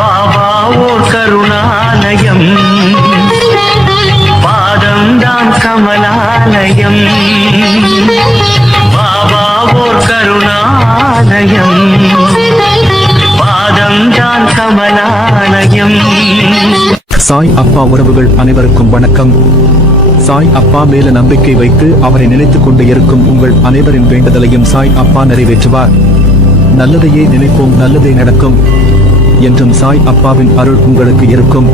பாபா ஓர் கருணாலயம், பாதம்தான் கமலாலயம். பாபா ஓர் கருணாலயம், பாதம்தான் கமலாலயம். சாய் அப்பா உறவுகள் அனைவருக்கும் வணக்கம். சாய் அப்பா மேல நம்பிக்கை வைத்து அவரை நினைத்துக் கொண்டு இருக்கும் உங்கள் அனைவரின் வேண்டுதலையும் சாய் அப்பா நிறைவேற்றுவார். நல்லதையே நினைப்போம், நல்லதே நடக்கும் என்றும் சாய் அப்பாவின் அருள் உங்களுக்கு இருக்கும்.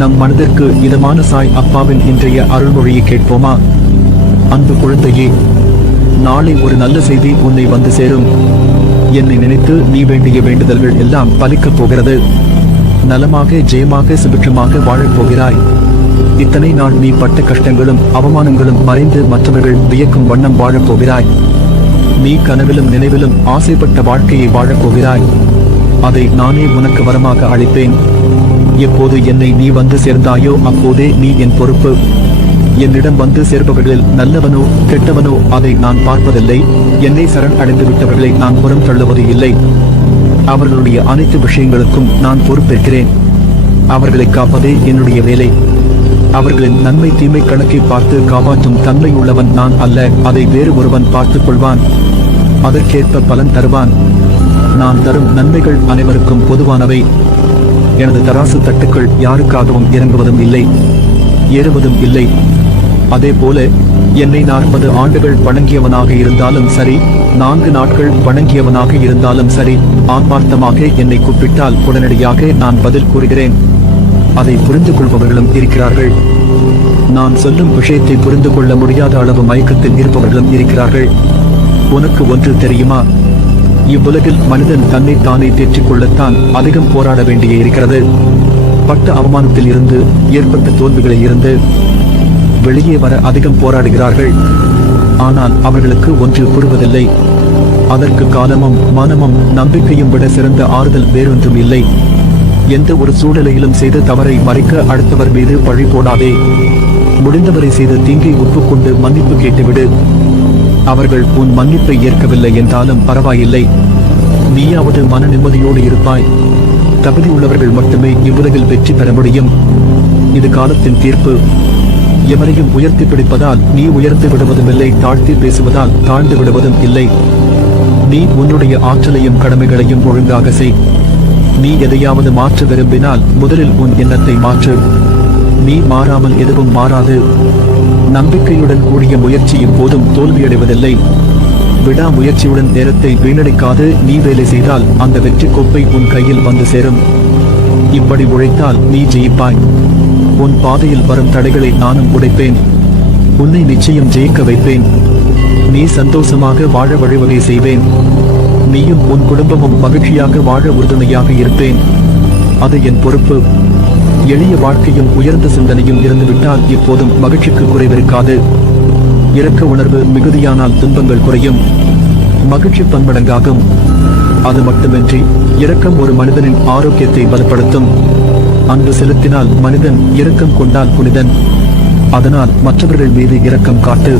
நம் மனதிற்கு இதமான சாய் அப்பாவின் இன்றைய அருள்மொழியை கேட்போமா? அன்பு குழந்தையே, நாளை ஒரு நல்ல செய்தி உன்னை வந்து சேரும். என்னை நினைத்து நீ வேண்டிய வேண்டுதல்கள் எல்லாம் பலிக்கப் போகிறது. நலமாக, ஜெயமாக, சுபிட்சமாக வாழப் போகிறாய். இத்தனை நாள் நீ பட்ட கஷ்டங்களும் அவமானங்களும் மறைந்து மற்றவர்கள் வியக்கும் வண்ணம் வாழப் போகிறாய். நீ கனவிலும் நினைவிலும் ஆசைப்பட்ட வாழ்க்கையை வாழப் போகிறாய். அதை நானே உனக்கு வரமாக அளிப்பேன். எப்போது என்னை நீ வந்து சேர்ந்தாயோ அப்போதே நீ என் பொறுப்பு. என்னிடம் வந்து சேர்பவர்களில் நல்லவனோ கெட்டவனோ அதை நான் பார்ப்பதில்லை. என்னை சரண் அடைந்து விட்டவர்களை நான் புறம் தள்ளுவது இல்லை. அவர்களுடைய அனைத்து விஷயங்களுக்கும் நான் பொறுப்பேற்கிறேன். அவர்களை காப்பதே என்னுடைய வேலை. அவர்களின் நன்மை தீமை கணக்கை பார்த்து காப்பாற்றும் தன்மை உள்ளவன் நான் அல்ல. அதை வேறு ஒருவன் பார்த்துக் கொள்வான். அதற்கேற்ப பலன் தருவான். நான் தரும் நன்மைகள் அனைவருக்கும் பொதுவானவை. எனது தராசு தட்டுக்கள் யாருக்காகவும் இறங்குவதும் இல்லை, ஏறுவதும் இல்லை. அதே போல என்னை 40 ஆண்டுகள் வணங்கியவனாக இருந்தாலும் சரி, 4 நாட்கள் வணங்கியவனாக இருந்தாலும் சரி, ஆத்மார்த்தமாக என்னை கூப்பிட்டால் உடனடியாக நான் பதில் கூறுகிறேன். அதை புரிந்து கொள்பவர்களும் இருக்கிறார்கள். நான் சொல்லும் விஷயத்தை புரிந்து கொள்ள முடியாத அளவு மயக்கத்தில் இருப்பவர்களும் இருக்கிறார்கள். உனக்கு ஒன்று தெரியுமா? இவ்வுலகில் மனிதன் தன்னை தானே தேற்றிக் கொள்ளத்தான் அதிகம் போராட வேண்டிய இருக்கிறது. பட்ட அவமானத்தில் இருந்து, ஏற்பட்ட தோல்விகளில் இருந்து வெளியே வர அதிகம் போராடுகிறார்கள். ஆனால் அவர்களுக்கு ஒன்று புரிவதில்லை. அதற்கு காலமும் மனமும் நம்பிக்கையும் விட சிறந்த ஆறுதல் வேறொன்றும் இல்லை. எந்த ஒரு சூழ்நிலையிலும் செய்த தவறை மறைக்க அடுத்தவர் மீது பழி போடாதே. முடிந்தவரை செய்த தீங்கை ஒப்புக்கொண்டு மன்னிப்பு கேட்டுவிடு. அவர்கள் உன் மன்னிப்பை ஏற்கவில்லை என்றாலும் பரவாயில்லை. நீயாவது மன நிம்மதியோடு இருப்பாய். தகுதி உள்ளவர்கள் மட்டுமே இவ்வுலகில் வெற்றி பெற முடியும். இது காலத்தின் தீர்ப்பு. எவரையும் உயர்த்தி பிடிப்பதால் நீ உயர்ந்து விடுவதும் இல்லை, தாழ்த்தி பேசுவதால் தாழ்ந்து விடுவதும் இல்லை. நீ உன்னுடைய ஆற்றலையும் கடமைகளையும் ஒழுங்காக செய். நீ எதையாவது மாற்ற விரும்பினால் முதலில் உன் எண்ணத்தை மாற்று. நீ மாறாமல் எதுவும் மாறாது. நம்பிக்கையுடன் கூடிய முயற்சி எப்போதும் தோல்வியடைவதில்லை. விடாமுயற்சியுடன் நேரத்தை வீணடிக்காது நீ வேலை செய்தால் அந்த வெற்றி கோப்பை உன் கையில் வந்து சேரும். இப்படி உழைத்தால் நீ ஜெயிப்பாய். உன் பாதையில் வரும் தடைகளை நானும் உடைப்பேன். உன்னை நிச்சயம் ஜெயிக்க வைப்பேன். நீ சந்தோஷமாக வாழ வழிவகை செய்வேன். நீயும் உன் குடும்பமும் மகிழ்ச்சியாக வாழ உறுதுணையாக இருப்பேன். அது என் பொறுப்பு. எளிய வாழ்க்கையும் உயர்ந்த சிந்தனையும் இருந்துவிட்டால் இப்போதும் மகிழ்ச்சிக்கு குறைவிருக்காது. இரக்க உணர்வு மிகுதியானால் துன்பங்கள் குறையும், மகிழ்ச்சி பன்மடங்காகும். அது மட்டுமின்றி இரக்கம் ஒரு மனிதனின் ஆரோக்கியத்தை பலப்படுத்தும். அன்பு செலுத்தினால் மனிதன், இரக்கம் கொண்டால் புனிதன். அதனால் மற்றவர்கள் மீது இரக்கம் காட்டு.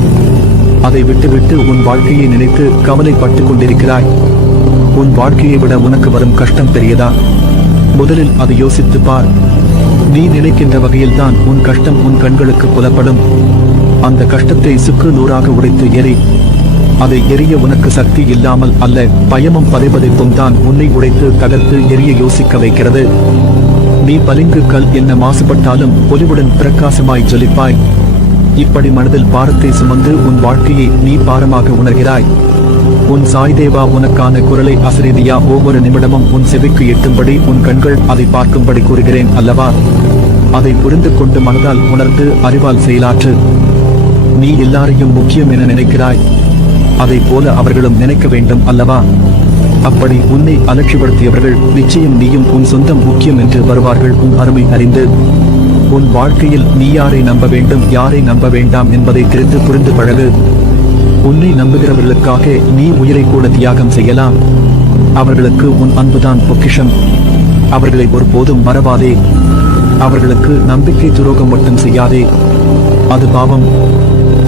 அதை விட்டுவிட்டு உன் வாழ்க்கையை நினைத்து கவலைப்பட்டுக் கொண்டிருக்கிறாய். உன் வாழ்க்கையை விட உனக்கு வரும் கஷ்டம் பெரியதா? முதலில் அதை யோசித்து பார். நீ நினைக்கின்ற வகையில்தான் உன் கஷ்டம் உன் கண்களுக்கு புலப்படும். அந்த கஷ்டத்தை சுக்கு நூறாக உடைத்து எரி. அதை எரிய உனக்கு சக்தி இல்லாமல் அல்ல, பயமும் பதைபதைப்பும் தான் உன்னை உடைத்து தகர்த்து எரிய யோசிக்க வைக்கிறது. நீ பளிங்கு கல் என்ன மாசுபட்டாலும் பொலிவுடன் பிரகாசமாய் ஜொலிப்பாய். இப்படி மனதில் பாரத்தை சுமந்து உன் வாழ்க்கையை நீ பாரமாக உணர்கிறாய். உன் சாய்தேவா உனக்கான குரலை அசரீதியா ஒவ்வொரு நிமிடமும் உன் செவிக்கு எட்டும்படி உன் கண்கள் அதை பார்க்கும்படி கூறுகிறேன் அல்லவா? அதை புரிந்து கொண்டு மனதால் உணர்ந்து அறிவால் செயலாற்று. நீ எல்லாரையும் முக்கியம் என நினைக்கிறாய். அதை போல அவர்களும் நினைக்க வேண்டும் அல்லவா? அப்படி உன்னை அலட்சிப்படுத்தியவர்கள் நிச்சயம் நீயும் உன் சொந்தம் முக்கியம் என்று வருவார்கள். உன் அருமை அறிந்து உன் வாழ்க்கையில் நீ யாரை நம்ப வேண்டும், யாரை நம்ப வேண்டாம் என்பதை தெரிந்து புரிந்து பழகு. உன்னை நம்புகிறவர்களுக்காக நீ உயிரை கூட தியாகம் செய்யலாம். அவர்களுக்கு உன் அன்புதான் பொக்கிஷம். அவர்களை ஒருபோதும் மறவாதே. அவர்களுக்கு நம்பிக்கை துரோகம் மட்டும் செய்யாதே. அது பாவம்.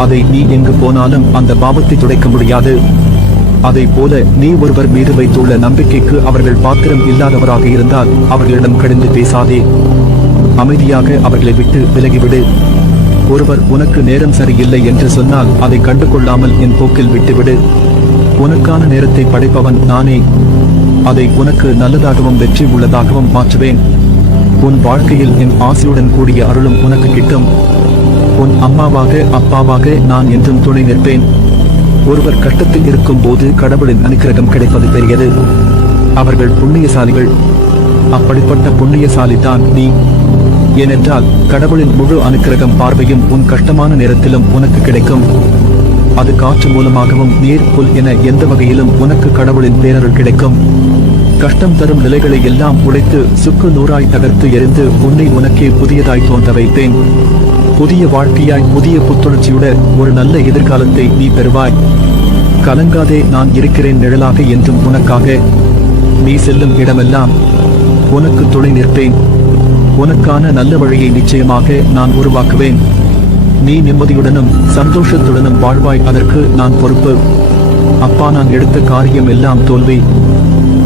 அதை நீ எங்கு போனாலும் அந்த பாவத்தை துடைக்க முடியாது. அதை போல நீ ஒருவர் மீது வைத்துள்ள நம்பிக்கைக்கு அவர்கள் பாத்திரம் இல்லாதவராக இருந்தால் அவர்களிடம் கடிந்து பேசாதே. அமைதியாக அவர்களை விட்டு விலகிவிடு. ஒருவர் உனக்கு நேரம் சரியில்லை என்று சொன்னால் அதை கண்டுகொள்ளாமல் என் போக்கில் விட்டுவிடு. உனக்கான நேரத்தை படைப்பவன் நானே. அதை உனக்கு நல்லதாகவும் வெற்றி உள்ளதாகவும் மாற்றுவேன். உன் வாழ்க்கையில் என் ஆசையுடன் கூடிய அருளும் உனக்கு கிட்டும். உன் அம்மாவாக அப்பாவாக நான் என்றும் துணை நிற்பேன். ஒருவர் கஷ்டத்தில் இருக்கும் போது கடவுளின் அனுக்கிரகம் கிடைப்பது பெரியது. அவர்கள் புண்ணியசாலிகள். அப்படிப்பட்ட புண்ணியசாலி தான் நீ. ஏனென்றால் கடவுளின் முழு அனுக்கிரகம் பார்வையும் உன் கஷ்டமான நேரத்திலும் உனக்கு கிடைக்கும். அது காற்று மூலமாகவும் நீர் புல் என எந்த வகையிலும் உனக்கு கடவுளின் பேரருள் கிடைக்கும். கஷ்டம் தரும் நிலைகளை எல்லாம் உடைத்து சுக்கு நூறாய் தகர்த்து எரிந்து உன்னை உனக்கே புதியதாய் தோன்ற வைப்பேன். புதிய வாழ்க்கையாய் புதிய புத்துணர்ச்சியுடன் ஒரு நல்ல எதிர்காலத்தை நீ பெறுவாய். கலங்காதே, நான் இருக்கிறேன் நிழலாக என்றும் உனக்காக. நீ செல்லும் இடமெல்லாம் உனக்கு துணை நிற்பேன். உனக்கான நல்ல வழியை நிச்சயமாக நான் உருவாக்குவேன். நீ நிம்மதியுடனும் சந்தோஷத்துடனும் வாழ்வாய். அதற்கு நான் பொறுப்பு. அப்பா, நான் எடுத்த காரியம் எல்லாம் தோல்வி.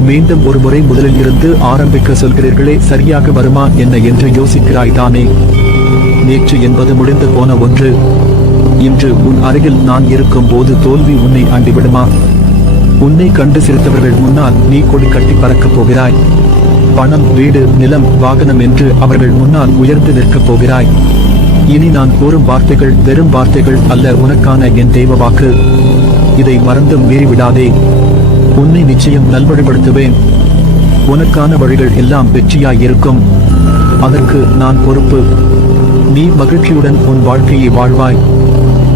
மீண்டும் ஒரு முறை முதலில் இருந்து ஆரம்பிக்க சொல்கிறீர்களே, சரியாக வருமா என்ன என்று யோசிக்கிறாய் தானே? நேற்று என்பது முடிந்து போன ஒன்று. இன்று உன் அருகில் நான் இருக்கும் போது தோல்வி உன்னை ஆண்டிவிடுமா? உன்னை கண்டு சிரித்தவர்கள் முன்னால் நீ கொடி கட்டி பறக்கப் போகிறாய். பணம், வீடு, நிலம், வாகனம் என்று அவர்கள் முன்னால் உயர்ந்து நிற்கப் போகிறாய். இனி நான் கூறும் வார்த்தைகள் வெறும் வார்த்தைகள் அல்ல, உனக்கான என் தெய்வ வாக்கு. இதை மறந்தும் மீறிவிடாதே. உன்னை நிச்சயம் நல்வழிப்படுத்துவேன். உனக்கான வழிகள் எல்லாம் வெற்றியாயிருக்கும். அதற்கு நான் பொறுப்பு. நீ மகிழ்ச்சியுடன் உன் வாழ்க்கையை வாழ்வாய்.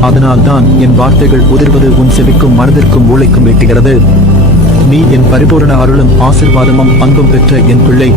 அதனால்தான் என் வார்த்தைகள் உதிர்வது உன் செவிக்கும் மனதிற்கும் மூளைக்கும் எட்டுகிறது. நீ என் பரிபூரண அருளும் ஆசிர்வாதமும் அன்பும் பெற்ற என் பிள்ளை.